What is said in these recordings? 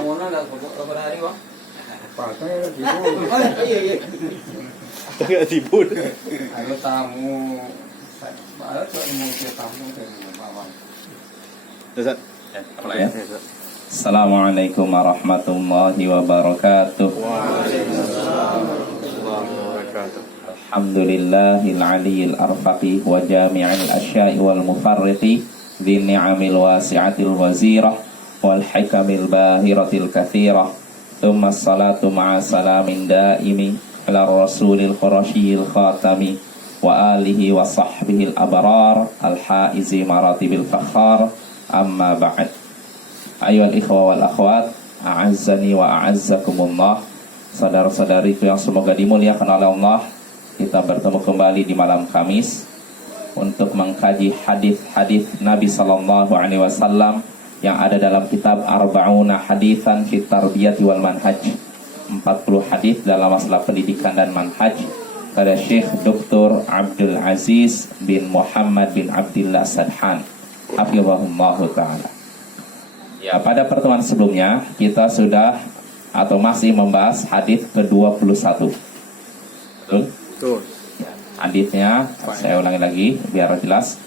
tamunya nggak berapa hari bang? Pakai tidur. Iya. Tengah tidur. Ada tamu. Ada tamu dari bawah. Ustaz. Apa ya? Assalamualaikum warahmatullahi wabarakatuh. Alhamdulillahil aliyyil arfaqi wa jami'il asya'i wal mufarriqi dhin ni'amil wasi'atil wazirah wal hikamil bahiratil kathirah. Thumma salatu ma'a salamin daimi ala rasulil qurasyil khatami wa alihi wa sahbihil abrar al haizi maratibil fakhar. Amma ba'd. Ayyuhal ikhwa wal akhwat, a'azzani wa a'azzakumullah. Saudara-saudariku yang semoga dimuliakan oleh Allah, kita bertemu kembali di malam Kamis untuk mengkaji hadis-hadis Nabi sallallahu alaihi wasallam yang ada dalam kitab Arba'una Haditsan fit Tarbiyati wal Manhaj. 40 hadis dalam masalah pendidikan dan manhaj pada Syekh Dr. Abdul Aziz bin Muhammad bin Abdullah Sadhan, hafizahullahu ta'ala. Ya, pada pertemuan sebelumnya kita sudah atau masih membahas hadis ke-21. Betul? Betul. Hadisnya saya ulangi lagi biar jelas.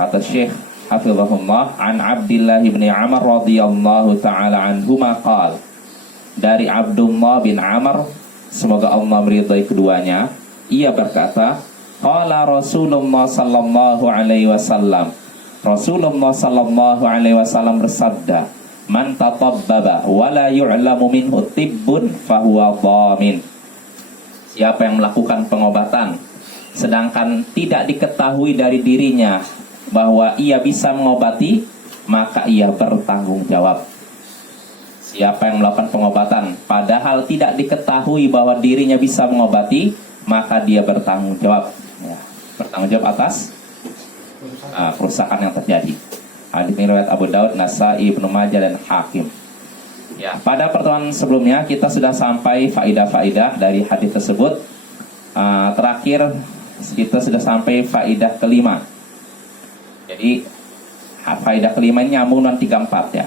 Kata Syekh hafizahullah, an Abdullah bin Amr radhiyallahu taala anhuma qala. Dari Abdullah bin Amr, semoga Allah meridai keduanya, ia berkata, qala Rasulullah sallallahu alaihi wasallam. Rasulullah sallallahu alaihi wasallam bersabda, "Man tatabbaba wa la yu'lamu minhu tibbun fahuwa dhamin." Siapa yang melakukan pengobatan sedangkan tidak diketahui dari dirinya bahwa ia bisa mengobati, maka ia bertanggung jawab. Siapa yang melakukan pengobatan padahal tidak diketahui bahwa dirinya bisa mengobati, maka dia bertanggung jawab. Ya, bertanggung jawab atas kerusakan yang terjadi. Hadis ini riwayat Abu Daud, Nasai, Ibnu Majah dan Hakim. Ya, pada pertemuan sebelumnya kita sudah sampai faidah-faidah dari hadis tersebut. Terakhir kita sudah sampai faidah kelima. Jadi faidah kelima ini nyambung dengan 34 ya.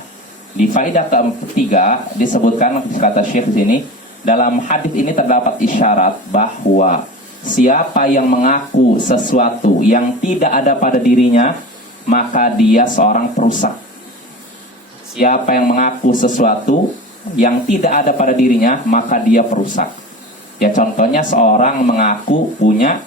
Di faidah ketiga disebutkan, kata Syekh di sini, dalam hadis ini terdapat isyarat bahwa siapa yang mengaku sesuatu yang tidak ada pada dirinya, maka dia seorang perusak. Siapa yang mengaku sesuatu yang tidak ada pada dirinya, maka dia perusak. Ya, contohnya seorang mengaku punya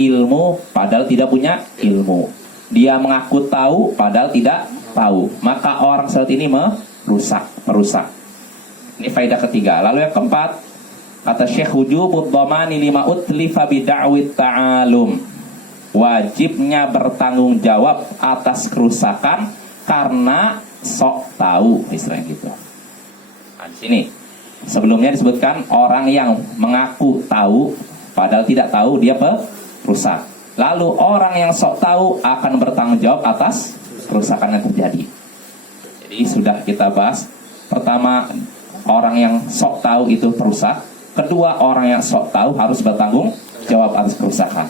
ilmu padahal tidak punya ilmu. Dia mengaku tahu padahal tidak tahu. Maka orang seperti ini merusak. Ini faedah ketiga. Lalu yang keempat, kata Syekh, wujubud dhamani lima utlifa bid'awit ta'alum. Wajibnya bertanggung jawab atas kerusakan karena sok tahu, misalnya gitu. Nah, di sini sebelumnya disebutkan orang yang mengaku tahu padahal tidak tahu, dia perusak. Lalu orang yang sok tahu akan bertanggung jawab atas kerusakan yang terjadi. Jadi sudah kita bahas, pertama orang yang sok tahu itu perusak. Kedua, orang yang sok tahu harus bertanggung jawab atas kerusakan.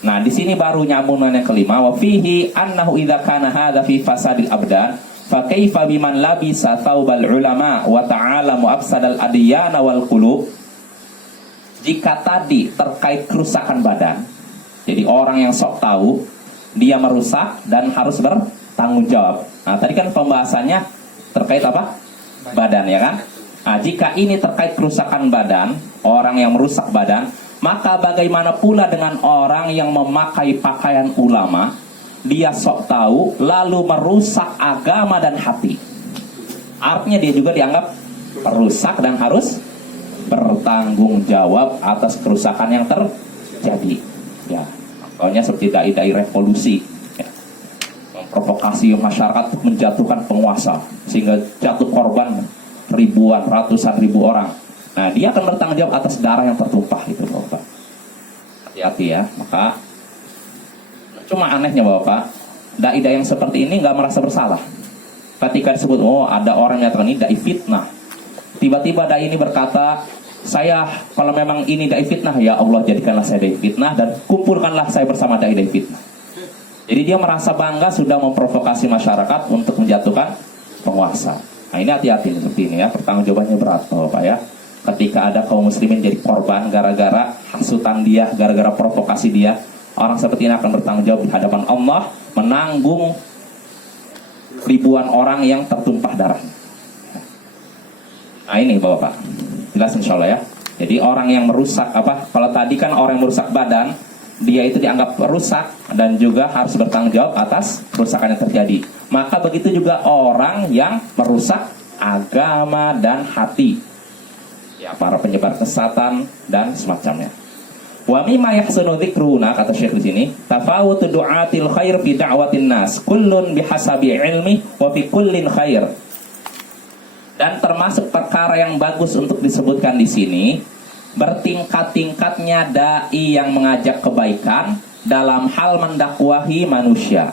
Nah, di sini baru nyambung yang kelima, wa fihi annahu idza kana hadza fi fasadil abdan, fa kaifa biman labisa taubal ulama wa ta'alamu afsadal adyana wal qulub. Jika tadi terkait kerusakan badan, jadi orang yang sok tahu dia merusak dan harus bertanggung jawab. Nah, tadi kan pembahasannya terkait apa? Badan, ya kan? Nah, jika ini terkait kerusakan badan, orang yang merusak badan, maka bagaimana pula dengan orang yang memakai pakaian ulama, dia sok tahu lalu merusak agama dan hati. Artinya dia juga dianggap perusak dan harus bertanggung jawab atas kerusakan yang terjadi. Ya, contohnya seperti dai-dai revolusi, ya, memprovokasi masyarakat untuk menjatuhkan penguasa sehingga jatuh korban ribuan, ratusan ribu orang. Nah, dia akan bertanggung jawab atas darah yang tertumpah itu, Bapak. Hati-hati ya. Maka cuma anehnya, Bapak, dai-dai yang seperti ini nggak merasa bersalah. Ketika disebut, oh ada orang yang ini dai fitnah, tiba-tiba dai ini berkata, saya kalau memang ini dai fitnah, ya Allah jadikanlah saya dai fitnah dan kumpulkanlah saya bersama dai-dai fitnah. Jadi dia merasa bangga sudah memprovokasi masyarakat untuk menjatuhkan penguasa. Nah ini hati-hati seperti ini ya, pertanggungjawabannya berat Bapak ya. Ketika ada kaum muslimin jadi korban gara-gara hasutan dia, gara-gara provokasi dia, orang seperti ini akan bertanggung jawab di hadapan Allah, menanggung ribuan orang yang tertumpah darah. Nah ini Bapak, jelas insya Allah ya. Jadi orang yang merusak apa? Kalau tadi kan orang yang merusak badan, dia itu dianggap rusak dan juga harus bertanggung jawab atas kerusakan yang terjadi. Maka begitu juga orang yang merusak agama dan hati, ya para penyebar kesesatan dan semacamnya. Wa mimma yahsunu dzikruna, kata Syekh di sini, tafawutu du'atil khair fi da'watin nas, kullun bihasabi ilmi wa fi kullin khair. Dan termasuk perkara yang bagus untuk disebutkan di sini, bertingkat-tingkatnya dai yang mengajak kebaikan dalam hal mendakwahi manusia.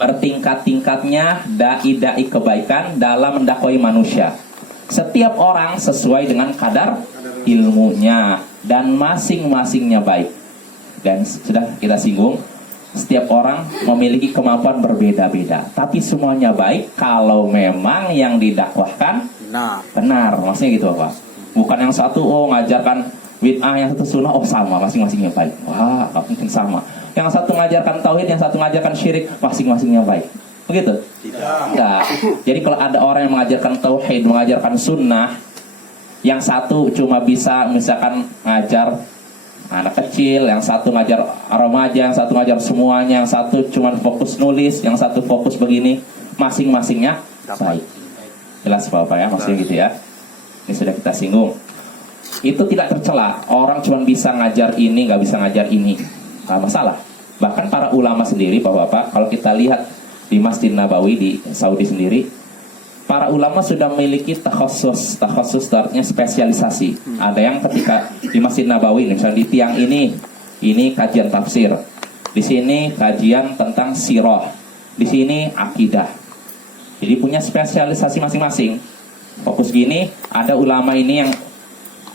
Bertingkat-tingkatnya dai-dai kebaikan dalam mendakwahi manusia. Setiap orang sesuai dengan kadar ilmunya dan masing-masingnya baik. Dan sudah kita singgung, setiap orang memiliki kemampuan berbeda-beda, tapi semuanya baik kalau memang yang didakwahkan benar. Maksudnya gitu Pak. Bukan yang satu ngajarkan bid'ah, yang satu sunnah, sama, masing-masingnya baik. Wah, gak mungkin sama. Yang satu ngajarkan tauhid, yang satu ngajarkan syirik, masing-masingnya baik. Begitu? Tidak. Jadi kalau ada orang yang mengajarkan tauhid, mengajarkan sunnah, yang satu cuma bisa misalkan ngajar anak kecil, yang satu ngajar remaja, yang satu ngajar semuanya, yang satu cuma fokus nulis, yang satu fokus begini, masing-masingnya baik. Jelas Bapak ya, maksudnya gitu ya. Ini sudah kita singgung. Itu tidak tercela. Orang cuma bisa ngajar ini, nggak bisa ngajar ini, nggak masalah. Bahkan para ulama sendiri Bapak, kalau kita lihat di Masjid Nabawi di Saudi sendiri, para ulama sudah memiliki takhusus artinya spesialisasi. Ada yang ketika di Masjid Nabawi, misalnya di tiang ini kajian tafsir, di sini kajian tentang sirah, di sini akidah. Jadi punya spesialisasi masing-masing. Fokus gini, ada ulama ini yang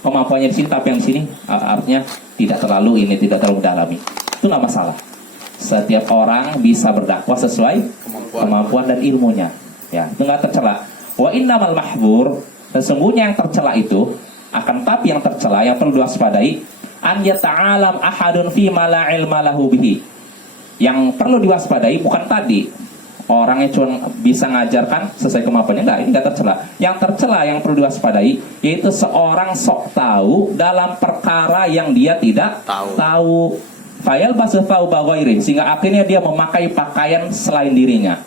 kemampuannya di sini, tapi yang di sini artinya tidak terlalu mendalami. Itu nggak masalah. Setiap orang bisa berdakwah sesuai kemampuan dan ilmunya. Ya, itu nggak tercela. Wa innamal mahdzur, sesungguhnya yang tercela itu, akan tapi yang tercela yang perlu diwaspadai, an yata'alam ahadun fi ma la ilma lahu bihi. Yang perlu diwaspadai bukan tadi orang yang cuma bisa ngajarkan sesuai kemampuannya, enggak, ini enggak tercela. Yang tercela yang perlu diwaspadai yaitu seorang sok tahu dalam perkara yang dia tidak tahu. Fayal basu thawba ghairi, sehingga akhirnya dia memakai pakaian selain dirinya.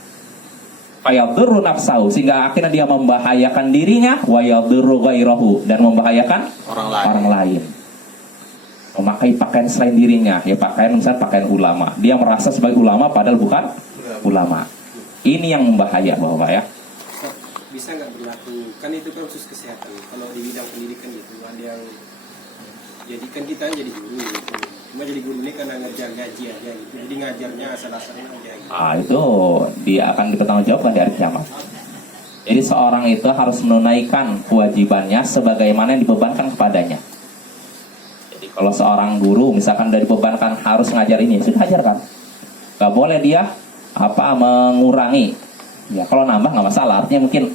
Fayadurru nafsahu, sehingga akhirnya dia membahayakan dirinya, wa yadurru ghairahu, dan membahayakan orang lain. Memakai pakaian selain dirinya, ya pakaian misalnya pakaian ulama. Dia merasa sebagai ulama padahal bukan ulama. Ini yang membahaya Bapak ya. Bisa nggak berlaku? Kan itu kan khusus kesehatan. Kalau di bidang pendidikan itu ada yang jadikan kita jadi guru gitu. Cuma jadi guru ini karena ngerjain gaji aja gitu. Jadi ngajarnya asal-asalan aja gitu. Itu dia akan dipertanggungjawabkan di hari kiamat. Jadi seorang itu harus menunaikan kewajibannya sebagaimana yang dibebankan kepadanya. Jadi kalau seorang guru misalkan dari dibebankan harus ngajar ini, sudah ajarkan. Gak boleh dia mengurangi. Ya kalau nambah nggak masalah. Artinya mungkin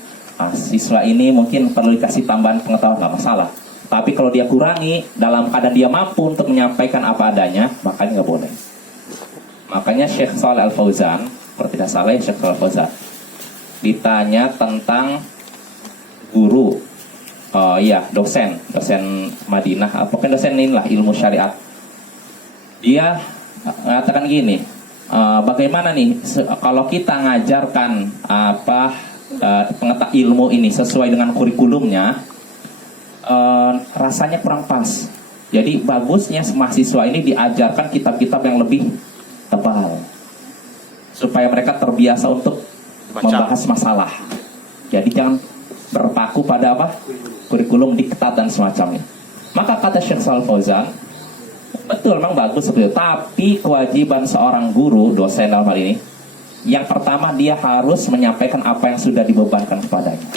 siswa ini mungkin perlu dikasih tambahan pengetahuan, nggak masalah. Tapi kalau dia kurangi dalam keadaan dia mampu untuk menyampaikan apa adanya, makanya nggak boleh. Makanya Syekh Shalih Al-Fauzan, seperti tidak salah Syekh Shalih Al-Fauzan ditanya tentang guru, dosen Madinah, pokoknya dosen inilah ilmu syariat. Dia mengatakan gini, bagaimana nih kalau kita ngajarkan pengetahuan ilmu ini sesuai dengan kurikulumnya, rasanya kurang pas. Jadi bagusnya mahasiswa ini diajarkan kitab-kitab yang lebih tebal supaya mereka terbiasa untuk membahas masalah. Jadi jangan berpaku pada kurikulum diktat dan semacamnya. Maka kata Syekh Shalih Al-Fauzan, betul memang bagus seperti itu. Tapi kewajiban seorang guru, dosen dalam hal ini, yang pertama dia harus menyampaikan apa yang sudah dibebankan kepadanya.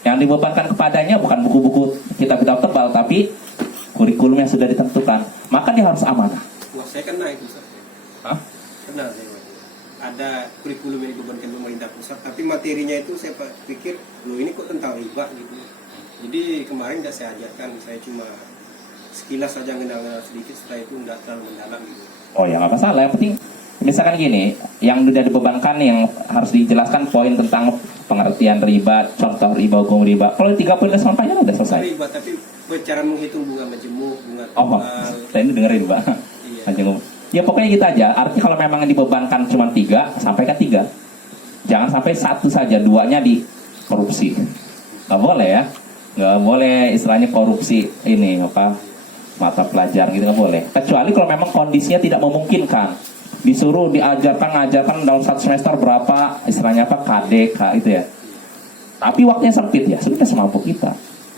Yang dibebankan kepadanya bukan buku-buku kitab-kitab tebal, tapi kurikulum yang sudah ditentukan. Maka dia harus amanah. Wah, saya kena itu. Kena saya. ada kurikulum yang dibebankan pemerintah pusat, tapi materinya itu saya pikir, loh ini kok tentang riba gitu. Jadi kemarin tidak saya ajarkan, saya cuma sekilas saja ngenal-ngenal sedikit, setelah itu tidak terlalu mendalam gitu. Oh ya nggak masalah, yang penting misalkan gini, yang sudah dibebankan yang harus dijelaskan poin tentang pengertian riba, contoh riba, hukum riba. Kalau 3 poin udah sampaikan udah selesai. Riba, tapi cara menghitung bunga majemuk, bunga Oh, tunggal. saya ini dengerin Mbak. Iya. Majemuk. Ya pokoknya gitu aja. Artinya kalau memang dibebankan cuma 3, sampaikan 3. Jangan sampai 1 saja, 2-nya di korupsi. Nggak boleh ya. Nggak boleh istilahnya korupsi ini apa mata pelajaran gitu, nggak boleh. Kecuali kalau memang kondisinya tidak memungkinkan. Disuruh ngajarkan dalam 1 semester berapa istilahnya apa KDK itu ya. Tapi waktunya sempit ya, sudah semampu kita.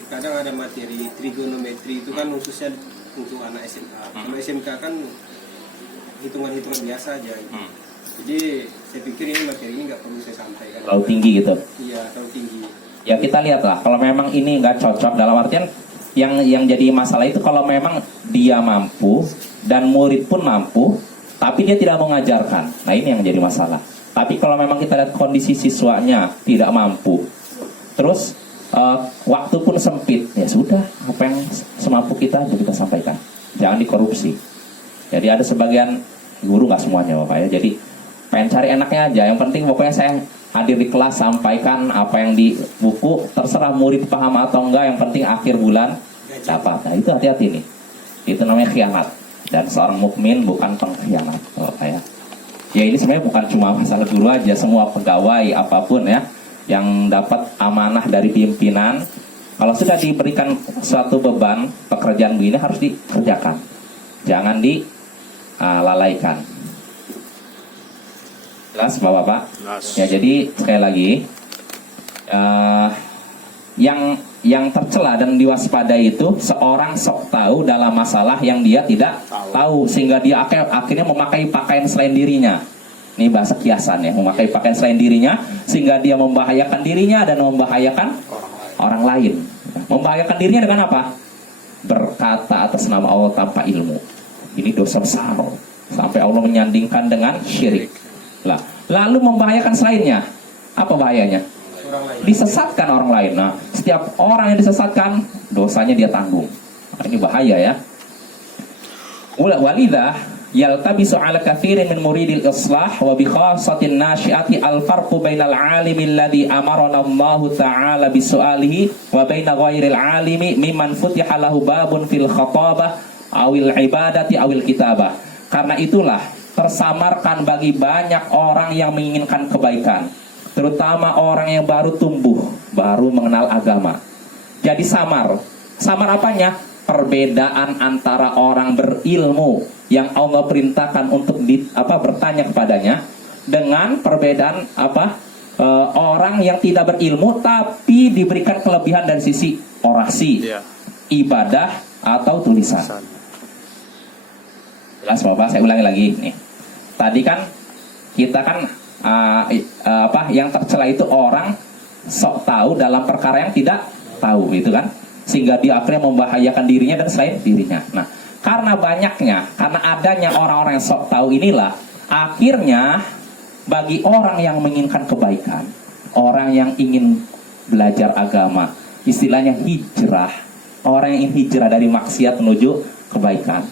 Kadang ada materi trigonometri itu kan khususnya untuk anak SMA. Kalau SMK kan hitungan-hitungan biasa aja. Jadi saya pikir ini materi ini nggak perlu saya sampaikan. Terlalu tinggi gitu. Iya, terlalu tinggi. Ya kita lihatlah kalau memang ini nggak cocok, dalam artian yang jadi masalah itu kalau memang dia mampu dan murid pun mampu tapi dia tidak mengajarkan. Nah ini yang jadi masalah. Tapi kalau memang kita lihat kondisi siswanya tidak mampu, terus waktu pun sempit, ya sudah, apa yang semampu kita aja kita sampaikan. Jangan dikorupsi. Jadi ada sebagian guru, nggak semuanya Bapak ya. Jadi pengen cari enaknya aja. Yang penting pokoknya saya hadir di kelas, sampaikan apa yang di buku, terserah murid paham atau enggak, yang penting akhir bulan dapat. Nah itu hati-hati nih. Itu namanya khianat. Dan seorang mukmin bukan pengkhianat Bapak ya. Ya ini sebenarnya bukan cuma masalah guru aja, semua pegawai apapun ya yang dapat amanah dari pimpinan, kalau sudah diberikan suatu beban pekerjaan begini harus dikerjakan, jangan dilalaikan. Jelas Bapak-Bapak? Ya jadi sekali lagi yang tercela dan diwaspadai itu seorang sok tahu dalam masalah yang dia tidak tahu, sehingga dia akhirnya memakai pakaian selain dirinya. Ini bahasa kiasan ya, memakai pakaian selain dirinya sehingga dia membahayakan dirinya dan membahayakan orang lain. Membahayakan dirinya dengan apa? Berkata atas nama Allah tanpa ilmu. Ini dosa besar sampai Allah menyandingkan dengan syirik. Lalu membahayakan selainnya. Apa bahayanya? Disesatkan orang lain. Nah, setiap orang yang disesatkan dosanya dia tanggung. Nah, ini bahaya ya. Walidah yaltabisu ala kathirin min muridil islah wa bi khassatin nasyiati al farqu bainal alimi alladhi amarana Allah ta'ala bi su'alihi wa baina ghairil alimi mimman futiha lahu babun fil khatabah awil ibadati awil kitabah. Karena itulah tersamarkan bagi banyak orang yang menginginkan kebaikan, terutama orang yang baru tumbuh, baru mengenal agama. Jadi samar apanya? Perbedaan antara orang berilmu yang Allah perintahkan untuk bertanya kepadanya dengan perbedaan orang yang tidak berilmu tapi diberikan kelebihan dari sisi orasi, ibadah atau tulisan. Jelas Bapak, saya ulangi lagi nih. Tadi kan kita kan yang tercela itu orang sok tahu dalam perkara yang tidak tahu, gitu kan, sehingga dia akhirnya membahayakan dirinya dan selain dirinya. Nah, karena adanya orang-orang yang sok tahu inilah akhirnya bagi orang yang menginginkan kebaikan, orang yang ingin belajar agama, istilahnya hijrah, orang yang ingin hijrah dari maksiat menuju kebaikan,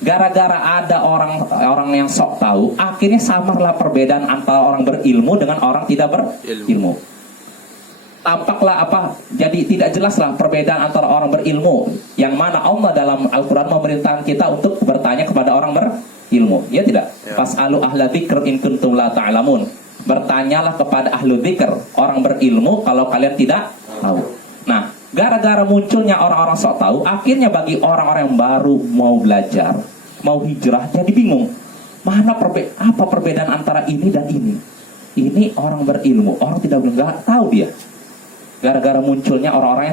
gara-gara ada orang yang sok tahu, akhirnya samarlah perbedaan antara orang berilmu dengan orang tidak berilmu. Tampaklah jadi tidak jelaslah perbedaan antara orang berilmu, yang mana Allah dalam Al-Quran memerintahkan kita untuk bertanya kepada orang berilmu, ya tidak? Fas'alu ahla dzikr in kuntum la ta'lamun. Bertanyalah kepada ahlu dzikr, orang berilmu, kalau kalian tidak tahu. Nah, gara-gara munculnya orang-orang sok tahu, akhirnya bagi orang-orang yang baru mau belajar, mau hijrah, jadi bingung. Apa perbedaan antara ini dan ini? Ini orang berilmu, orang tidak tahu dia. Gara-gara munculnya orang-orang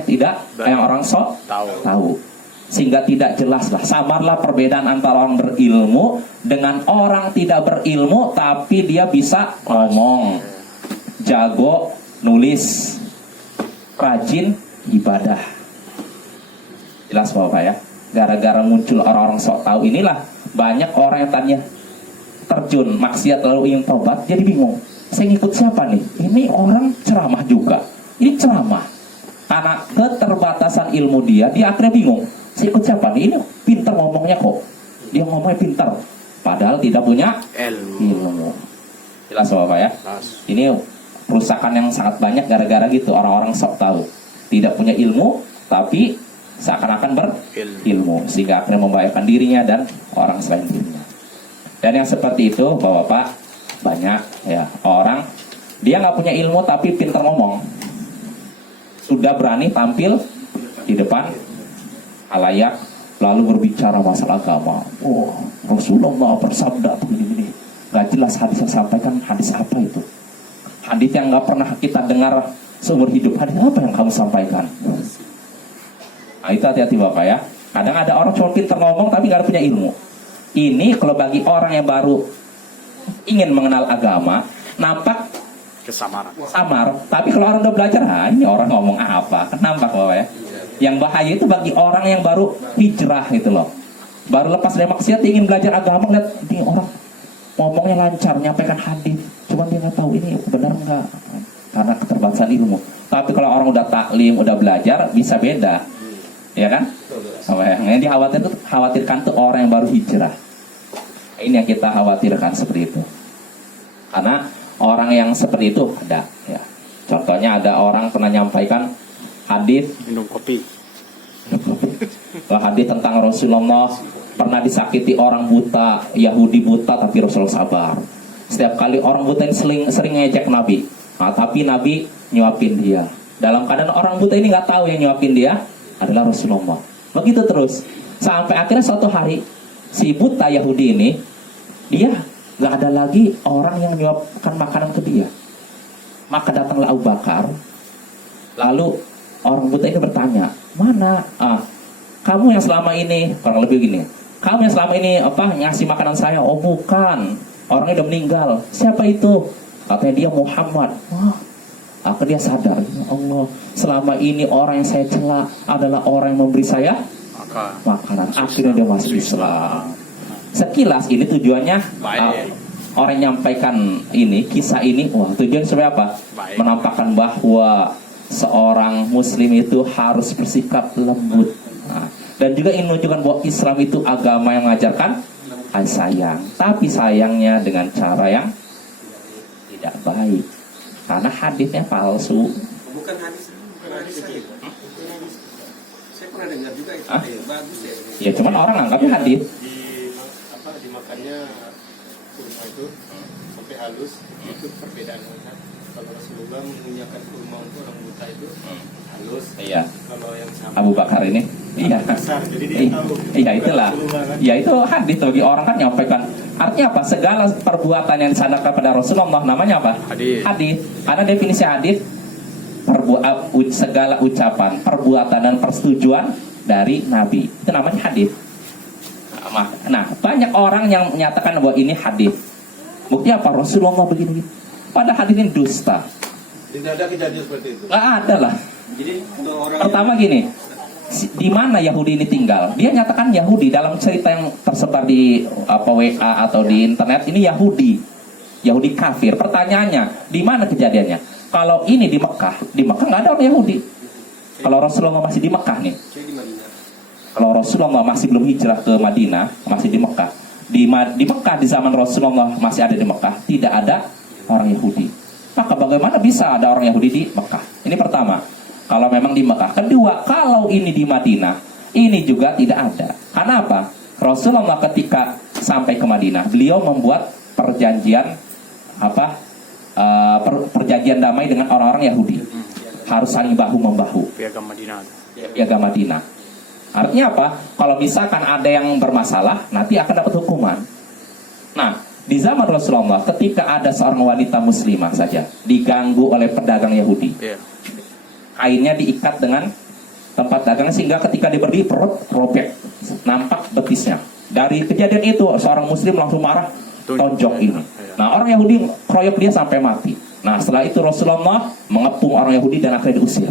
yang orang sok tahu, sehingga tidak jelaslah, samarlah perbedaan antara orang berilmu dengan orang tidak berilmu tapi dia bisa ngomong, jago nulis, rajin ibadah. Jelas Bapak ya. Gara-gara muncul orang-orang sok tahu inilah banyak orang yang tanya, terjun maksiat lalu ingin tobat, jadi bingung. Saya ngikut siapa nih? Ini orang ceramah juga. Ini ceramah. Karena keterbatasan ilmu dia akhirnya bingung. Saya ikut siapa nih? Ini pintar ngomongnya kok. Dia ngomongnya pintar. Padahal tidak punya ilmu. Jelas Bapak ya? Ini perusakan yang sangat banyak gara-gara gitu. Orang-orang sok tahu. Tidak punya ilmu, tapi seakan-akan berilmu. Sehingga akhirnya membahayakan dirinya dan orang selain dirinya. Dan yang seperti itu Bapak-Bapak, banyak ya orang dia nggak punya ilmu tapi pintar ngomong, sudah berani tampil di depan halayak lalu berbicara masalah agama. Oh, Rasulullah bersabda begini-begini, nggak jelas hadis yang sampaikan. Hadis apa itu? Hadis yang nggak pernah kita dengar seumur hidup. Hadis apa yang kamu sampaikan? Nah, itu hati-hati Bapak ya. Kadang ada orang cuma pintar ngomong tapi nggak punya ilmu. Ini kalau bagi orang yang baru ingin mengenal agama, nampak samar. Tapi kalau orang udah belajar, ini orang ngomong apa? Kan nampak Bapak ya. Yang bahaya itu bagi orang yang baru hijrah gitu loh. Baru lepas dari maksiat, ingin belajar agama, lihat ini orang ngomongnya lancar, nyampaikan hadis, cuman dia nggak tahu ini benar nggak, karena keterbatasan ilmu. Tapi kalau orang udah taklim, udah belajar, bisa beda, ya kan? Yang dikhawatirkan tuh orang yang baru hijrah. Ini yang kita khawatirkan seperti itu. Karena orang yang seperti itu ada ya. Contohnya ada orang pernah nyampaikan hadis minum kopi. Hadis tentang Rasulullah pernah disakiti orang buta, Yahudi buta tapi Rasulullah sabar. Setiap kali orang buta ini sering ngejek Nabi. Nah, tapi Nabi nyuapin dia. Dalam keadaan orang buta ini nggak tahu yang nyuapin dia adalah Rasulullah. Begitu terus sampai akhirnya suatu hari si buta Yahudi ini, dia gak ada lagi orang yang menyuapkan makanan ke dia. Maka datanglah Abu Bakar. Lalu orang buta ini bertanya, mana kamu yang selama ini, kurang lebih gini, kamu yang selama ini ngasih makanan saya? Oh bukan, orangnya udah meninggal. Siapa itu? Katanya dia Muhammad. Wah, akhirnya dia sadar, ya Allah, selama ini orang yang saya cela adalah orang yang memberi saya makanan. Akhirnya dia masuk Islam. Sekilas ini tujuannya orang yang menyampaikan ini, kisah ini, wah tujuan supaya apa? Menampakkan bahwa seorang muslim itu harus bersikap lembut. Nah, dan juga ingin menunjukkan bahwa Islam itu agama yang mengajarkan kasih sayang. Tapi sayangnya dengan cara yang tidak baik. Karena hadisnya palsu. Bukan hadis itu. Saya pernah dengar juga itu. Bagus ya. Ya cuman orang anggapnya hadis. Dimakannya kurma itu sampai halus, itu perbedaan kan. Kalau Rasulullah mengunyahkan kurma untuk orang buta itu halus. Iya. Kalau yang sama Abu Bakar ini, iya. kasar, jadi dia tahu. Iya itulah. Ya itu hadis bagi orang kan nyampaikan. Artinya apa? Segala perbuatan yang disandarkan pada Rasulullah namanya apa? Hadis. Karena definisi hadis segala ucapan, perbuatan dan persetujuan dari Nabi. Itu namanya hadis. Nah, banyak orang yang menyatakan bahwa ini hadis. Bukti apa? Rasulullah begini. Pada hadis ini dusta. Tidak ada kejadian seperti itu. Nggak ada lah. Jadi kalau orang Pertama gini, di mana Yahudi ini tinggal? Dia nyatakan Yahudi dalam cerita yang tersebar di WA atau di internet ini Yahudi kafir. Pertanyaannya, di mana kejadiannya? Kalau ini di Mekah nggak ada orang Yahudi. Kalau Rasulullah masih di Mekah nih. di Madinah. Kalau Rasulullah masih belum hijrah ke Madinah, masih di Mekah. Di Mekah di zaman Rasulullah masih ada di Mekah, tidak ada orang Yahudi. Maka bagaimana bisa ada orang Yahudi di Mekah? Ini pertama. Kalau memang di Mekah. Kedua, kalau ini di Madinah, ini juga tidak ada. Karena apa? Rasulullah ketika sampai ke Madinah, beliau membuat perjanjian perjanjian damai dengan orang-orang Yahudi. Harus saling bahu membahu. Piagam Madinah. Piagam Madinah. Artinya apa? Kalau misalkan ada yang bermasalah, nanti akan dapat hukuman. Nah, di zaman Rasulullah, ketika ada seorang wanita muslimah saja diganggu oleh pedagang Yahudi, kainnya diikat dengan tempat dagangnya sehingga ketika dia berdiri perut robek, nampak betisnya. Dari kejadian itu seorang muslim langsung marah, tonjok ini. Nah, orang Yahudi kroyok dia sampai mati. Nah, setelah itu Rasulullah mengepung orang Yahudi dan akhirnya diusir.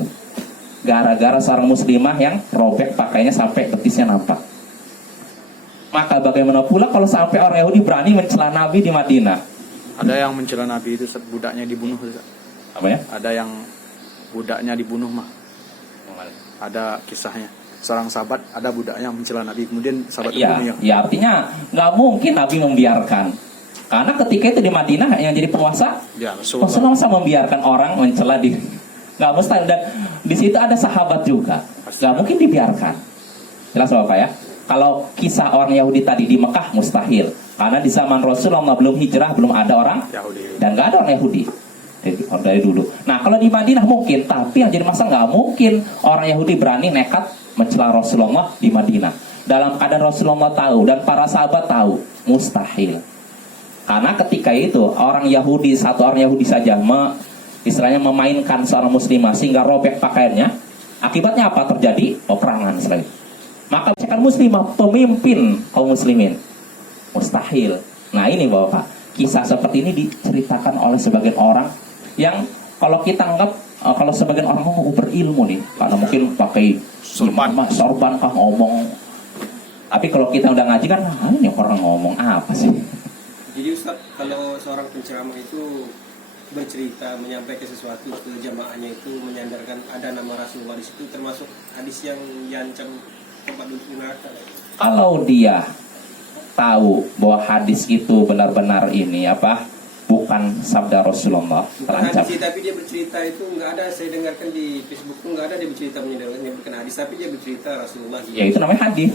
Gara-gara seorang muslimah yang robek pakainya sampai betisnya nampak. Maka bagaimana pula kalau sampai orang Yahudi berani mencela Nabi di Madinah? Ada yang mencela Nabi itu budaknya dibunuh. Apa ya? Ada yang budaknya dibunuh mah. Ada kisahnya. Seorang sahabat ada budaknya mencela Nabi, kemudian sahabat itu Ya, bunuhnya. ya artinya nggak mungkin Nabi membiarkan. Karena ketika itu di Madinah yang jadi penguasa Ya, Rasulullah. Rasulullah masa membiarkan orang mencela diri. Nggak mustahil, dan di situ ada sahabat juga. Nggak mungkin dibiarkan. Jelas Bapak ya? Kalau kisah orang Yahudi tadi di Mekah mustahil. Karena di zaman Rasulullah belum hijrah, belum ada orang Yahudi. dan nggak ada orang Yahudi dari dulu. Nah kalau di Madinah mungkin, tapi yang jadi masalah nggak mungkin orang Yahudi berani nekat mencela Rasulullah di Madinah. Dalam keadaan Rasulullah tahu dan para sahabat tahu, mustahil. Karena ketika itu orang Yahudi, satu orang Yahudi saja istilahnya memainkan seorang muslimah sehingga robek pakaiannya. Akibatnya apa? Terjadi peperangan sekali. Maka kan muslimah pemimpin kaum muslimin, mustahil. Nah ini Bapak, kisah seperti ini diceritakan oleh sebagian orang yang kalau kita anggap kalau sebagian orang mau berilmu nih, karena mungkin pakai sorban kah ngomong. Tapi kalau kita udah ngaji kan, ini orang ngomong apa sih? Jadi Ustaz, kalau seorang penceramah itu bercerita, menyampaikan sesuatu ke jamaahnya itu menyandarkan ada nama Rasulullah di situ, termasuk hadis yang diancam tempat duduk neraka. Kalau dia tahu bahwa hadis itu benar-benar ini apa, bukan sabda Rasulullah, Bukan terancam. hadis, tapi dia bercerita itu nggak ada, saya dengarkan di Facebook tuh nggak ada dia bercerita menyebutkan hadis, tapi dia bercerita Rasulullah. Ya itu namanya hadis.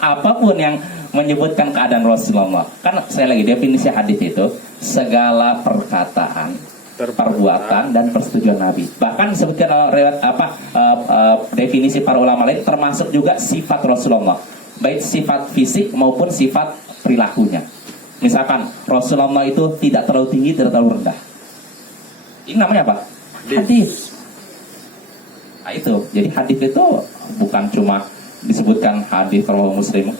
Apapun yang menyebutkan keadaan Rasulullah. Kan saya lagi definisi hadis itu segala perkataan, perbuatan dan persetujuan Nabi. Bahkan sebutkan definisi para ulama lain termasuk juga sifat Rasulullah, baik sifat fisik maupun sifat perilakunya. Misalkan Rasulullah itu tidak terlalu tinggi, tidak terlalu rendah. Ini namanya apa? Hadis. Nah itu, jadi hadis itu bukan cuma disebutkan hadis rawahu Muslim.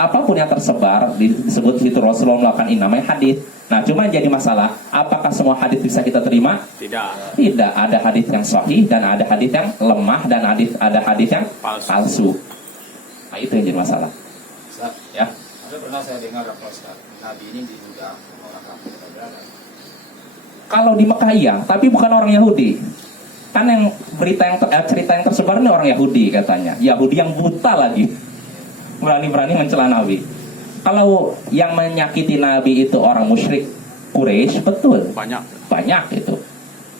Apapun yang tersebar disebut di situ Rasulullah melakukan ini namanya hadis. Nah, cuma yang jadi masalah, apakah semua hadis bisa kita terima? Tidak. Tidak. Ada hadis yang sahih dan ada hadis yang lemah dan ada hadis yang palsu. Nah, itu yang jadi masalah. Ustaz, Ya. ada pernah saya dengar apa Ustaz, Nabi ini diduga orang kafir berada. Kalau di Mekah iya, tapi bukan orang Yahudi. Kan yang cerita yang tersebar ini orang Yahudi katanya. Yahudi yang buta lagi. Berani-berani mencela Nabi. Kalau yang menyakiti Nabi itu orang musyrik Quraisy, betul. Banyak itu.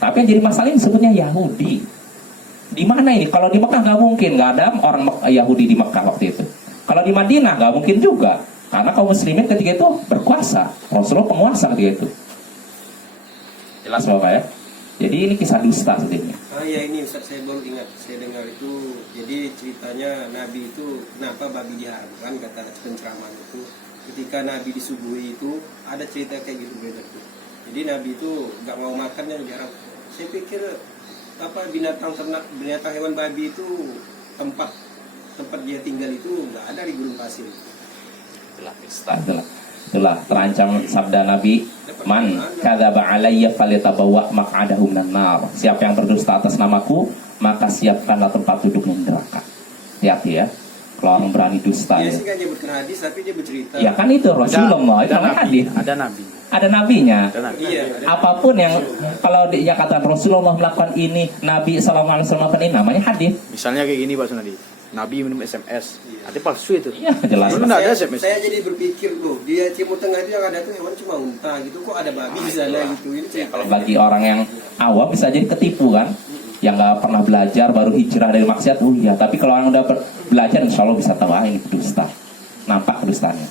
Tapi yang jadi masalah ini disebutnya Yahudi. Di mana ini? Kalau di Mekah nggak mungkin, nggak ada orang Yahudi di Mekah waktu itu. Kalau di Madinah nggak mungkin juga. Karena kaum muslimin ketika itu berkuasa. Rasulullah penguasa ketika itu. Jelas Bapak ya? Jadi ini kisah dusta sebenarnya. Ah ya ini Ustaz, saya baru ingat, saya dengar itu. Jadi ceritanya Nabi itu kenapa babi diharamkan, kata penceramah itu. Ketika Nabi disuguhi itu ada cerita kayak gitu beda tuh. Jadi Nabi itu nggak mau makannya diharam. Saya pikir apa binatang ternak, binatang hewan babi itu tempat dia tinggal itu nggak ada di gurun pasir. Itulah terancam sabda Nabi, man kadzaba alayya falyatabawwa maq'adahu minan nar. Siapa yang berdusta atas namaku, maka siapkanlah tempat duduknya di neraka. Hati-hati ya. Kalau orang berani dusta Dia ya. sih kan nyebutkan hadis tapi dia bercerita. Ya kan itu Rasulullah, itu namanya hadis. Ada Nabi. Ada nabinya. Iya. Apapun yang kalau dia kata Rasulullah melakukan ini, Nabi sallallahu alaihi wasallam melakukan ini, namanya hadis. Misalnya kayak gini Pak Sunadi. Nabi minum SMS. Artinya palsu itu. Iya, jelas. Dulu nggak ada SMS. Saya jadi berpikir loh, dia Timur Tengah itu yang ada tuh hewan cuma unta gitu, kok ada babi di sana gitu. Ini cerita. Kalau bagi orang yang awam bisa jadi ketipu kan, yang nggak pernah belajar baru hijrah dari maksiat, ya. Tapi kalau orang udah belajar, insya Allah bisa tahu ini dusta, nampak dustaannya.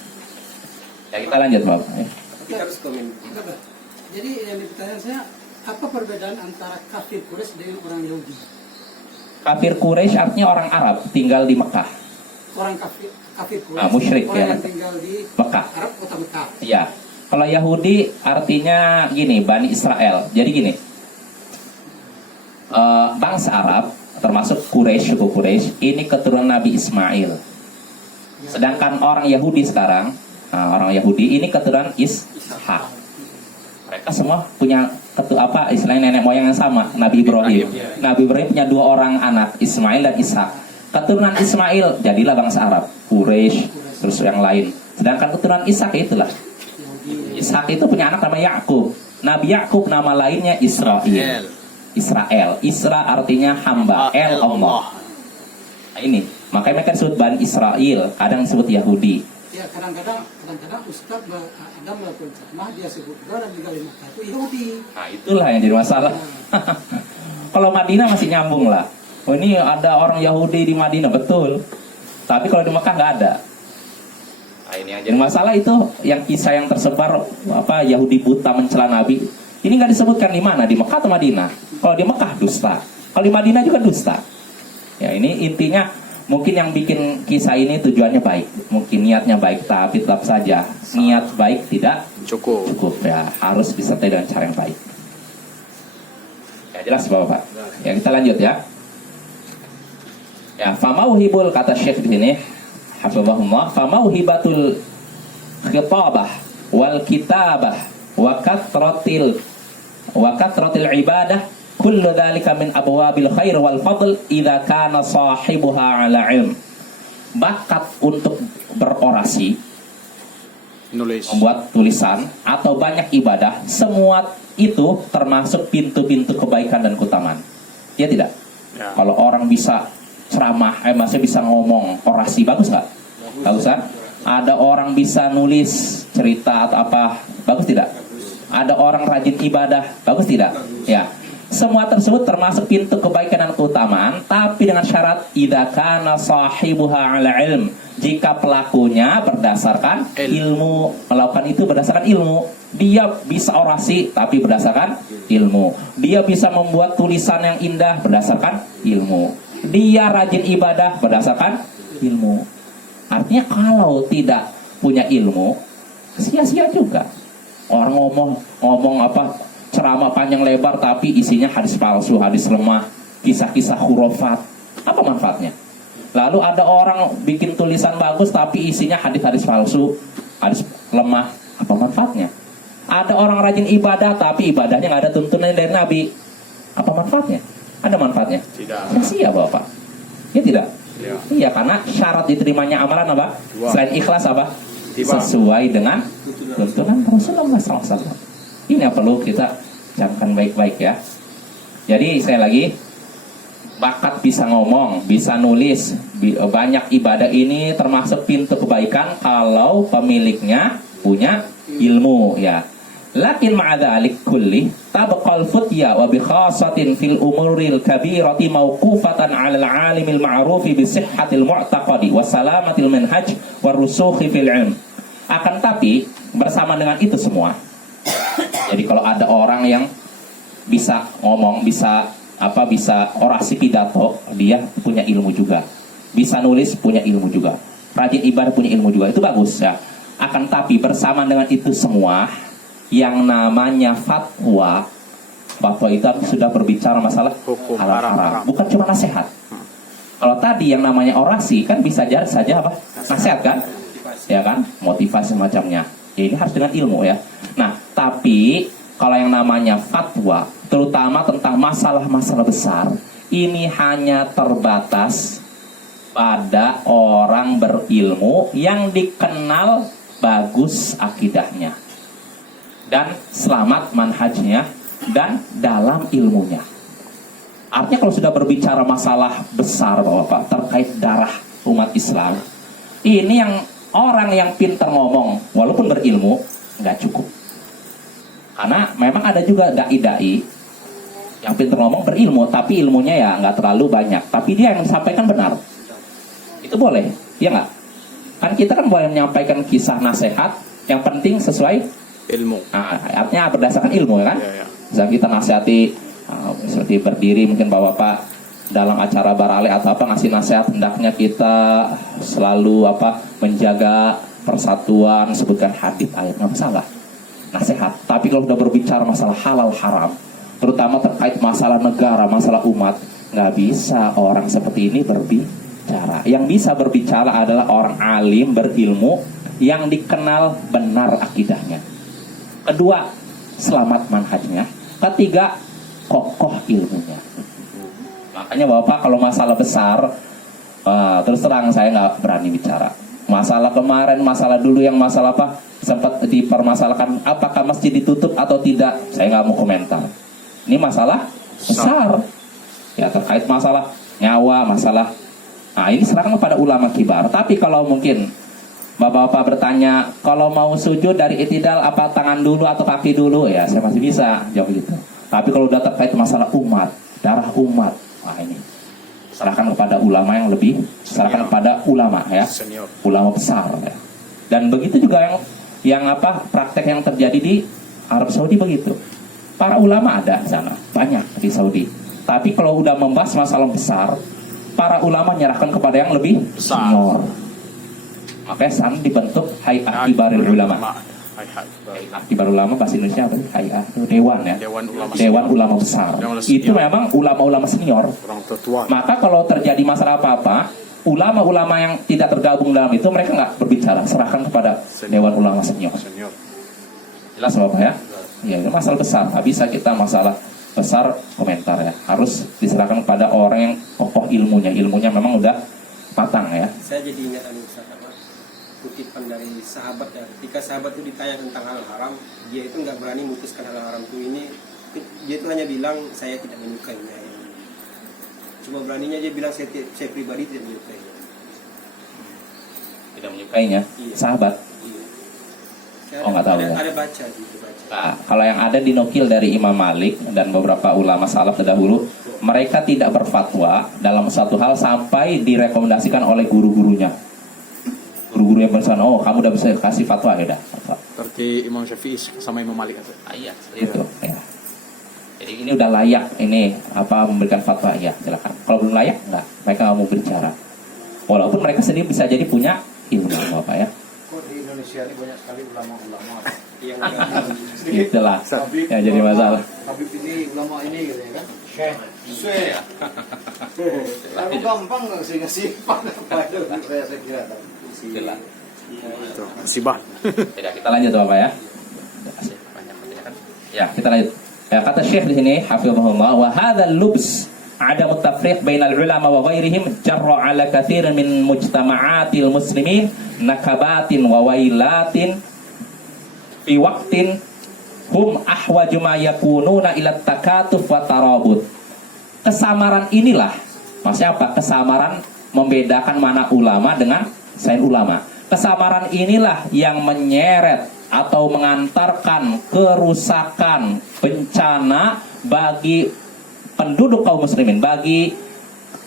Ya kita lanjut Bapak. Kita harus komen. Jadi yang dipertanyakan saya, apa perbedaan antara kafir Quraisy dengan orang Yahudi? Kafir Quraisy artinya orang Arab tinggal di Mekah. Orang kafir Quraisy, Musyrik orang ya. yang tinggal di Mekah. Arab kota Mekah. Iya. Kalau Yahudi artinya gini, Bani Israel. Jadi gini, bangsa Arab termasuk Quraisy, suku Quraisy ini keturunan Nabi Ismail. Sedangkan orang Yahudi sekarang, orang Yahudi ini keturunan Ishak. Mereka semua punya istilahnya nenek moyang yang sama, Nabi Ibrahim. Nabi Ibrahim punya 2 orang anak, Ismail dan Ishak. Keturunan Ismail jadilah bangsa Arab, Quraisy. terus yang lain. Sedangkan keturunan Ishak itulah. Ishak itu punya anak namanya Yakub. Nabi Yakub nama lainnya Israel. Israel. Isra artinya hamba, El Allah. Nah, ini makanya mereka disebut Bani Israel, kadang disebut Yahudi. Ya kadang-kadang Ustaz ada melakukan ceramah dia sebut orang di Mekah itu Yahudi. Nah itulah yang jadi masalah. Kalau Madinah masih nyambung lah. Oh ini ada orang Yahudi di Madinah, betul. Tapi kalau di Mekah nggak ada. Nah ini yang jadi masalah itu yang kisah yang tersebar apa Yahudi buta mencela Nabi. Ini nggak disebutkan di mana, di Mekah atau Madinah. Kalau di Mekah dusta, kalau di Madinah juga dusta. Ya ini intinya mungkin yang bikin kisah ini tujuannya baik, mungkin niatnya baik, tapi tetap saja niat baik tidak cukup ya, harus disertai dengan cara yang baik. Ya jelas Bapak. Ya kita lanjut ya. Ya famauhibul kata Syekh di sini, hafizahullah, famauhibatul khitabah wal kitabah wa kathratil ibadah kullu dzalika min abwabil khair wal fadl idza kana sahibuha ala ilm. Bakat untuk berorasi, membuat tulisan atau banyak ibadah, semua itu termasuk pintu-pintu kebaikan dan keutamaan. Ya tidak? Ya. Kalau orang bisa ceramah, masih bisa ngomong, orasi, bagus nggak? Bagus kan? Ada orang bisa nulis cerita atau apa, bagus tidak? Ada orang rajin ibadah, bagus tidak? Ya. Semua tersebut termasuk pintu kebaikan dan keutamaan, tapi dengan syarat idza kana sahibuha ala ilm. Jika pelakunya berdasarkan ilmu, melakukan itu berdasarkan ilmu. Dia bisa orasi tapi berdasarkan ilmu. Dia bisa membuat tulisan yang indah berdasarkan ilmu. Dia rajin ibadah berdasarkan ilmu. Artinya kalau tidak punya ilmu, sia-sia juga. Orang ngomong apa, ceramah panjang lebar tapi isinya hadis palsu, hadis lemah, kisah-kisah khurafat. Apa manfaatnya? Lalu ada orang bikin tulisan bagus tapi isinya hadis-hadis palsu, hadis lemah. Apa manfaatnya? Ada orang rajin ibadah tapi ibadahnya nggak ada tuntunan dari Nabi. Apa manfaatnya? Ada manfaatnya? Tidak. Sia-sia Bapak. Ya tidak? Ya. Iya, karena syarat diterimanya amalan apa? Selain ikhlas apa? Sesuai dengan tuntunan Rasulullah SAW. Ini yang perlu kita camkan baik-baik ya. Jadi sekali lagi, bakat bisa ngomong, bisa nulis, banyak ibadah ini termasuk pintu kebaikan kalau pemiliknya punya ilmu ya. Lakin ma'adzalik kulli tabqal futya wa bi khasatin fil umuril kabirati mauqufatan 'alal 'alimil ma'rufi bi sihhatil mu'taqadi wa salamatil manhaj wa rusukhi fil 'ilm. Akan tapi bersama dengan itu semua, jadi kalau ada orang yang bisa ngomong, bisa orasi pidato, dia punya ilmu juga. Bisa nulis, punya ilmu juga. Rajin ibadah, punya ilmu juga. Itu bagus ya. Akan tapi bersama dengan itu semua, yang namanya fatwa itu sudah berbicara masalah haram. Bukan cuma nasihat. Kalau tadi yang namanya orasi kan bisa saja apa? Nasihat kan? Ya kan? Motivasi semacamnya. Ya, ini harus dengan ilmu ya. Nah, tapi kalau yang namanya fatwa, terutama tentang masalah-masalah besar, ini hanya terbatas pada orang berilmu yang dikenal bagus akidahnya dan selamat manhajnya dan dalam ilmunya. Artinya kalau sudah berbicara masalah besar Bapak terkait darah umat Islam, ini yang orang yang pintar ngomong walaupun berilmu nggak cukup. Karena memang ada juga dai-dai yang pintar ngomong berilmu tapi ilmunya ya nggak terlalu banyak, tapi dia yang disampaikan benar. Itu boleh, ya nggak? Kan kita kan boleh menyampaikan kisah nasihat, yang penting sesuai ilmu. Nah, artinya berdasarkan ilmu kan? Ya. Misalnya kita nasihati seperti berdiri mungkin Bapak dalam acara barale atau apa ngasih nasihat, hendaknya kita selalu menjaga persatuan, sebutkan hadits ayat, nggak masalah. Nasihat. Tapi kalau sudah berbicara masalah halal haram, terutama terkait masalah negara, masalah umat, nggak bisa orang seperti ini berbicara. Yang bisa berbicara adalah orang alim berilmu yang dikenal benar akidahnya. Kedua, selamat manhajnya. Ketiga, kokoh ilmunya. Makanya Bapak kalau masalah besar, terus terang saya nggak berani bicara. Masalah kemarin, masalah dulu yang masalah apa sempat dipermasalahkan, apakah masjid ditutup atau tidak, saya nggak mau komentar. Ini masalah besar ya, terkait masalah nyawa, masalah. Nah ini serahkan kepada ulama kibar. Tapi kalau mungkin bapak-bapak bertanya, kalau mau sujud dari itidal apa tangan dulu atau kaki dulu, ya saya masih bisa jawab gitu. Tapi kalau udah terkait masalah umat, darah umat, nah ini serahkan kepada ulama yang lebih, serahkan kepada ulama ya, Senior. ulama besar ya. Dan begitu juga yang apa praktek yang terjadi di Arab Saudi begitu. Para ulama ada di sana, banyak di Saudi. Tapi kalau udah membahas masalah besar, para ulama menyerahkan kepada yang lebih Besar. senior. Makanya sana dibentuk Hay'ah Kibarul Ulama. Hay'ah Kibarul Ulama bahasa Indonesia apa? Hay'ah itu dewan ya. Dewan ulama besar. Dewan Itu senior. memang ulama-ulama senior. Orang tua. Maka kalau terjadi masalah apa-apa, ulama-ulama yang tidak tergabung dalam itu mereka nggak berbicara, serahkan kepada Dewan Ulama Senior. Senior. Jelas Bapak ya? Ya itu masalah besar. Nggak bisa kita masalah besar komentar ya. Harus diserahkan kepada orang yang kokoh ilmunya. Ilmunya memang udah matang ya. Saya jadi ingat Ustaz apa kutipan dari sahabat ya. Ketika sahabat itu ditanya tentang hal haram, dia itu nggak berani memutuskan hal haram itu ini. Dia itu hanya bilang saya tidak menyukainya. Cuma beraninya dia bilang saya pribadi tidak menyukainya. Tidak menyukainya. Iya. Sahabat. Iya. Oh, nggak tahu ya. Ada baca gitu baca. Nah, kalau yang ada dinukil dari Imam Malik dan beberapa ulama salaf terdahulu, mereka tidak berfatwa dalam satu hal sampai direkomendasikan oleh guru-gurunya. Guru-guru yang bersama, oh kamu udah bisa kasih fatwa ya dah. Seperti Imam Syafi'i sama Imam Malik itu. Iya, itu. Ya. Jadi ini udah layak ini apa memberikan fatwa ya silakan. Kalau belum layak enggak, mereka nggak mau bicara. Walaupun mereka sendiri bisa jadi punya ilmu Bapak ya. Kok di Indonesia ini banyak sekali ulama-ulama Yang Itulah yang jadi masalah. Habib ini ulama ini gitu ya kan? Syekh. Kalau gampang nggak sih ngasih apa itu saya kira. Itulah. Itu musibah. Tidak, kita lanjut Bapak ya. Ya, kita lanjut. Ya, kata Syekh di sini hafizahullah wa hadzal lubs ada tafriq bainal ulama wa ghairihim jarra ala katsirin min mujtama'atil muslimin nakabatin wa wailatin fi waqtin hum ahwaju ma yakununa ila takatuf wa tarabut. Kesamaran inilah, maksudnya apa? Kesamaran membedakan mana ulama dengan selain ulama. Kesamaran inilah yang menyeret atau mengantarkan kerusakan, bencana bagi penduduk kaum muslimin, bagi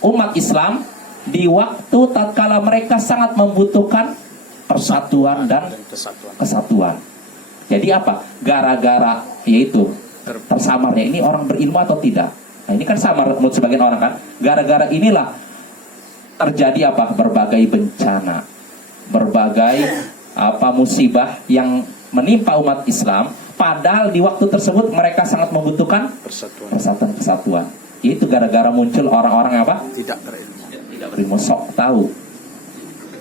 umat Islam di waktu tatkala mereka sangat membutuhkan persatuan dan kesatuan. Jadi apa? Gara-gara yaitu tersamarnya ini orang berilmu atau tidak. Nah ini kan samar menurut sebagian orang kan. Gara-gara inilah terjadi apa? Berbagai bencana, berbagai apa musibah yang menimpa umat Islam. Padahal di waktu tersebut mereka sangat membutuhkan persatuan kesatuan. Itu gara-gara muncul orang-orang yang apa? Tidak berilmu. Tidak berilmu, sok tahu,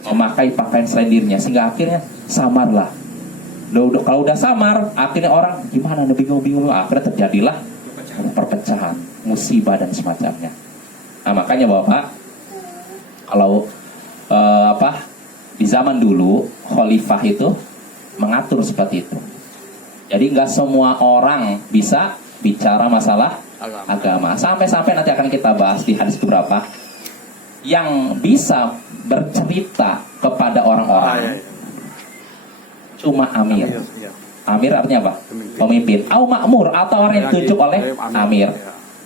memakai pakaian selain dirinya, sehingga akhirnya samarlah. Kalau udah samar, akhirnya orang gimana? Bingung-bingung. Akhirnya terjadilah perpecahan, musibah dan semacamnya. Nah makanya Bapak, kalau di zaman dulu khalifah itu mengatur seperti itu. Jadi nggak semua orang bisa bicara masalah agama. Sampai-sampai nanti akan kita bahas di hadis beberapa yang bisa bercerita kepada orang-orang. Cuma amir. Amir artinya apa? Pemimpin. Au makmur atau orang yang ditunjuk oleh amir.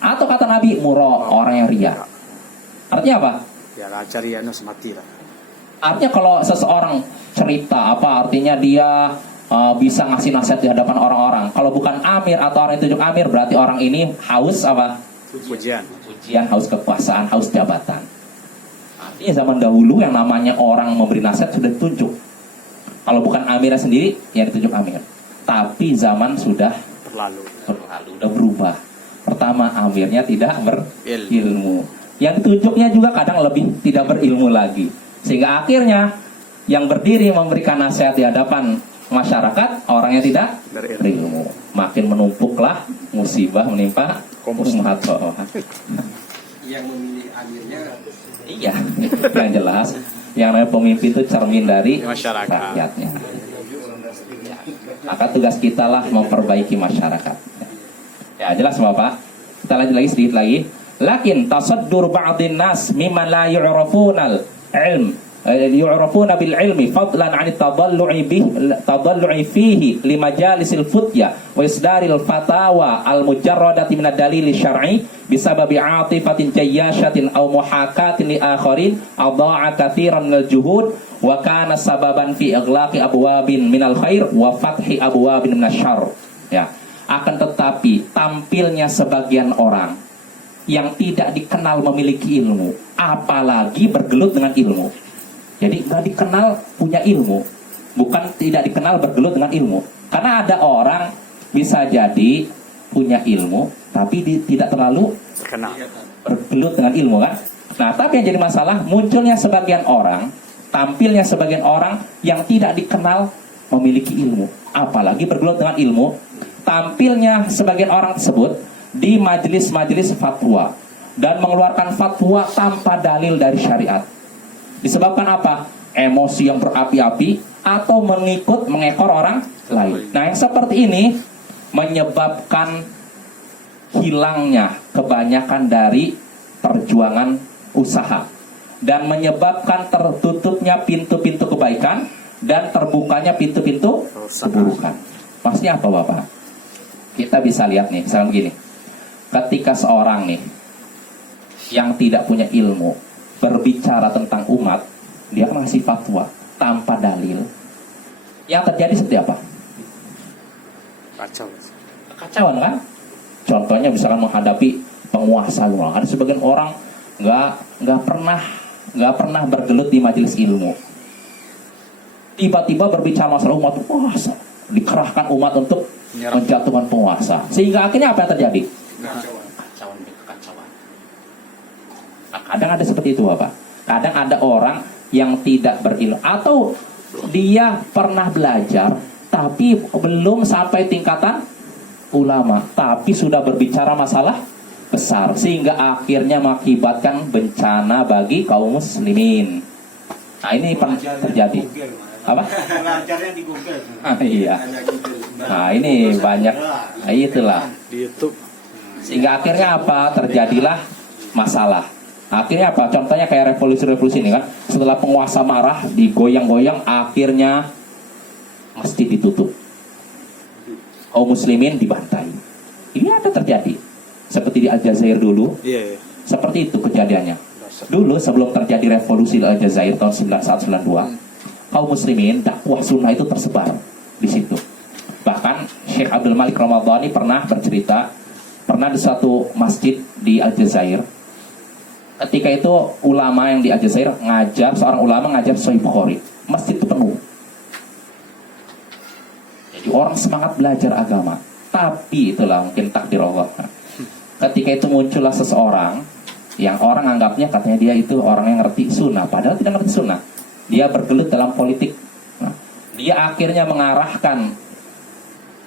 Atau kata Nabi muro, orang yang ria. Artinya apa? Ya cari mati lah. Artinya kalau seseorang cerita apa artinya dia bisa ngasih nasihat di hadapan orang-orang. Kalau bukan amir atau orang yang tunjuk amir, berarti orang ini haus apa? Pujian, haus kekuasaan, haus jabatan. Artinya zaman dahulu yang namanya orang memberi nasihat sudah ditunjuk. Kalau bukan amirnya sendiri, yang ditunjuk amir. Tapi zaman sudah berlalu, udah berubah. Pertama, amirnya tidak berilmu. Yang ditunjuknya juga kadang lebih tidak berilmu lagi. Sehingga akhirnya yang berdiri memberikan nasihat di hadapan masyarakat, orangnya tidak berilmu. Makin menumpuklah musibah menimpa umat. Yang memilih amirnya Iya, yang jelas Yang namanya pemimpin itu cermin dari Masyarakat. rakyatnya. Maka tugas kita lah memperbaiki masyarakat. Ya jelas Bapak. Kita lanjut lagi sedikit lagi. Lakin tasaddur ba'dhin nas mimman la yu'rafunal ilm yu'rafuna bil ilmi fadlan 'an tadallu'i fihi li majalisil futya wa isdaril fatawa al mujarradati min ad-dalil syar'i bisababi 'atifatin jayyashatin aw muhakatin li akharin adha'a katsiran minal juhud wa kana sababan fi ighlaqi abwabin minal khair wa fathi abwabin minasyarr. Ya, akan tetapi tampilnya sebagian orang yang tidak dikenal memiliki ilmu, apalagi bergelut dengan ilmu. Jadi nggak dikenal punya ilmu, bukan tidak dikenal bergelut dengan ilmu. Karena ada orang bisa jadi punya ilmu, tapi tidak terlalu Terkenal. bergelut dengan ilmu kan. Nah, tapi yang jadi masalah munculnya sebagian orang, tampilnya sebagian orang yang tidak dikenal memiliki ilmu, apalagi bergelut dengan ilmu. Tampilnya sebagian orang tersebut di majelis-majelis fatwa dan mengeluarkan fatwa tanpa dalil dari syariat. Disebabkan apa? Emosi yang berapi-api atau mengekor orang lain. Nah, yang seperti ini menyebabkan hilangnya kebanyakan dari perjuangan usaha dan menyebabkan tertutupnya pintu-pintu kebaikan dan terbukanya pintu-pintu keburukan. Maksudnya apa Bapak? Kita bisa lihat nih, misalnya begini. Ketika seorang nih yang tidak punya ilmu berbicara tentang umat, dia ngasih fatwa tanpa dalil, yang terjadi seperti apa? Kacau. Kekacauan kan? Contohnya misalkan menghadapi penguasa, ada sebagian orang nggak pernah bergelut di majelis ilmu, tiba-tiba berbicara masalah umat penguasa, dikerahkan umat untuk menjatuhkan penguasa, sehingga akhirnya apa yang terjadi? Kekacauan. Nah, kadang ada seperti itu Bapak. Kadang ada orang yang tidak berilmu atau dia pernah belajar tapi belum sampai tingkatan ulama, tapi sudah berbicara masalah besar sehingga akhirnya mengakibatkan bencana bagi kaum muslimin. Nah, ini pernah terjadi. Apa? Belajarnya di Google. Iya. Nah, ini banyak. Nah, itulah. Di YouTube. Sehingga akhirnya apa? Terjadilah masalah. Akhirnya apa? Contohnya kayak revolusi ini kan. Setelah penguasa marah, digoyang-goyang, akhirnya masjid ditutup. Kaum muslimin dibantai. Ini ada terjadi. Seperti di Aljazair dulu. Iya. Seperti itu kejadiannya. Dulu sebelum terjadi revolusi di Aljazair tahun 1992, kaum muslimin dakwah sunnah itu tersebar di situ. Bahkan Syekh Abdul Malik Ramadhani pernah bercerita, pernah di suatu masjid di Aljazair. Ketika itu ulama yang di Aljazair ngajar, seorang ulama ngajar Sahih Bukhari. Masjid itu penuh. Jadi orang semangat belajar agama. Tapi itulah mungkin takdir Allah. Ketika itu muncullah seseorang yang orang anggapnya katanya dia itu orang yang ngerti sunnah, padahal tidak ngerti sunnah. Dia bergelut dalam politik. Nah, dia akhirnya mengarahkan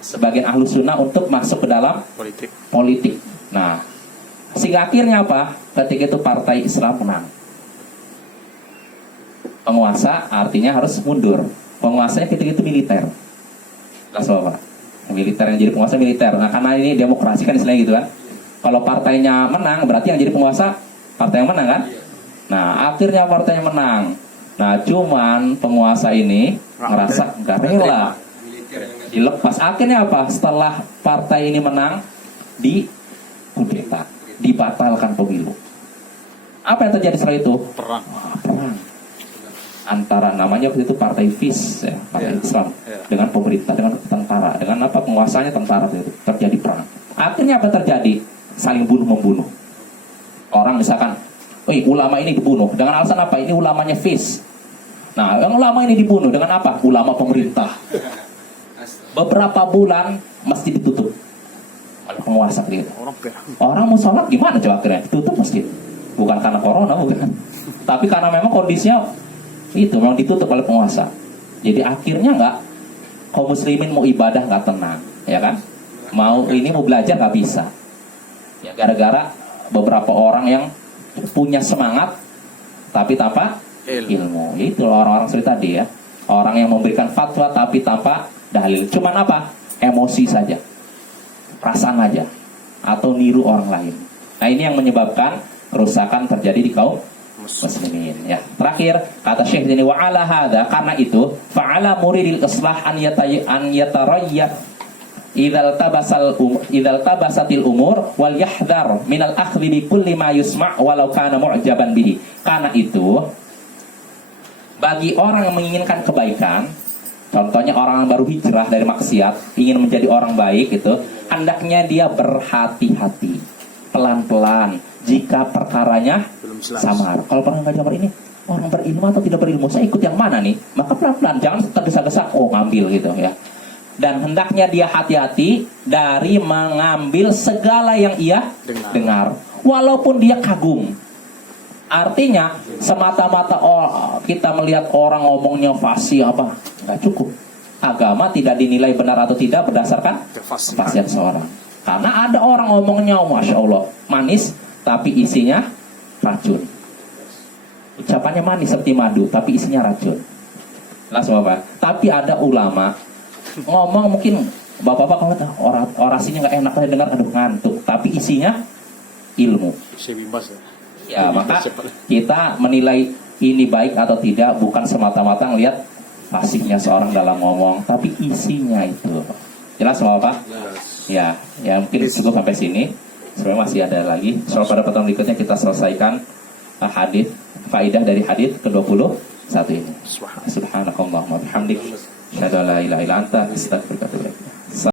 sebagian ahlu sunnah untuk masuk ke dalam politik. Nah, sehingga akhirnya apa? Ketika itu partai Islam menang. Penguasa artinya harus mundur. Penguasanya ketika itu militer. Jelas Bapak? Militer yang jadi penguasa militer. Nah, karena ini demokrasi kan istilahnya gitu kan. Kalau partainya menang berarti yang jadi penguasa partai yang menang kan? Nah, akhirnya partainya menang. Nah, cuman penguasa ini ngerasa gak rela dilepas. Akhirnya apa? Setelah partai ini menang, kudeta, dibatalkan pemilu. Apa yang terjadi setelah itu? Perang. Perang antara namanya waktu itu partai FIS ya, partai Islam dengan pemerintah, dengan tentara, dengan apa penguasanya tentara itu terjadi perang. Akhirnya apa terjadi? Saling bunuh membunuh. Orang misalkan, ulama ini dibunuh dengan alasan apa? Ini ulamanya FIS. Nah, yang ulama ini dibunuh dengan apa? Ulama pemerintah. Beberapa bulan masjid ditutup oleh penguasa gitu. Orang mau sholat gimana coba akhirnya? Tutup masjid. Bukan karena corona, bukan. Tapi karena memang kondisinya itu memang ditutup oleh penguasa. Jadi akhirnya kaum muslimin mau ibadah nggak tenang, ya kan? Mau belajar nggak bisa. Ya gara-gara beberapa orang yang punya semangat tapi tanpa ilmu. Itu orang-orang seperti tadi ya. Orang yang memberikan fatwa tapi tanpa dalil. Cuman apa? Emosi saja. Perasaan aja. Atau niru orang lain. Nah, ini yang menyebabkan kerusakan terjadi di kaum muslimin ya. Terakhir kata Syekh ini wa ala hadza, karena itu fa'ala muridil islah an yatarayyab idzal tabasatil umur wal yahdhar minal akhdhi bi kulli ma yusma' walau kana mu'jaban bihi. Karena itu bagi orang yang menginginkan kebaikan, contohnya orang yang baru hijrah dari maksiat ingin menjadi orang baik, itu hendaknya dia berhati-hati, pelan-pelan jika perkaranya Belum jelas. samar. Kalau pernah nggak jamar ini orang berilmu atau tidak berilmu, saya ikut yang mana nih? Maka pelan-pelan, jangan tergesa-gesa ngambil gitu ya. Dan hendaknya dia hati-hati dari mengambil segala yang ia dengar, walaupun dia kagum. Artinya semata-mata kita melihat orang ngomongnya fasih apa, nggak cukup. Agama tidak dinilai benar atau tidak berdasarkan kefasihan seorang. Karena ada orang ngomongnya masya Allah manis, tapi isinya racun. Ucapannya manis seperti madu, tapi isinya racun. Langsung apa? Tapi ada ulama ngomong mungkin bapak-bapak kalau orasinya nggak enak saya dengar, aduh ngantuk, tapi isinya ilmu. Saya bimbas ya. Ya, maka kita menilai ini baik atau tidak bukan semata-mata ngelihat fasihnya seorang dalam ngomong, tapi isinya itu. Jelas Bapak? Ya, ya mungkin cukup sampai sini. Sebenarnya masih ada lagi. Soal pada pertemuan berikutnya kita selesaikan hadis, faidah dari hadis ke-21 ini. Subhanakallahumma bihamdik, asyhadu an la ilaha illa anta, astaghfiruka wa atubu ilaik.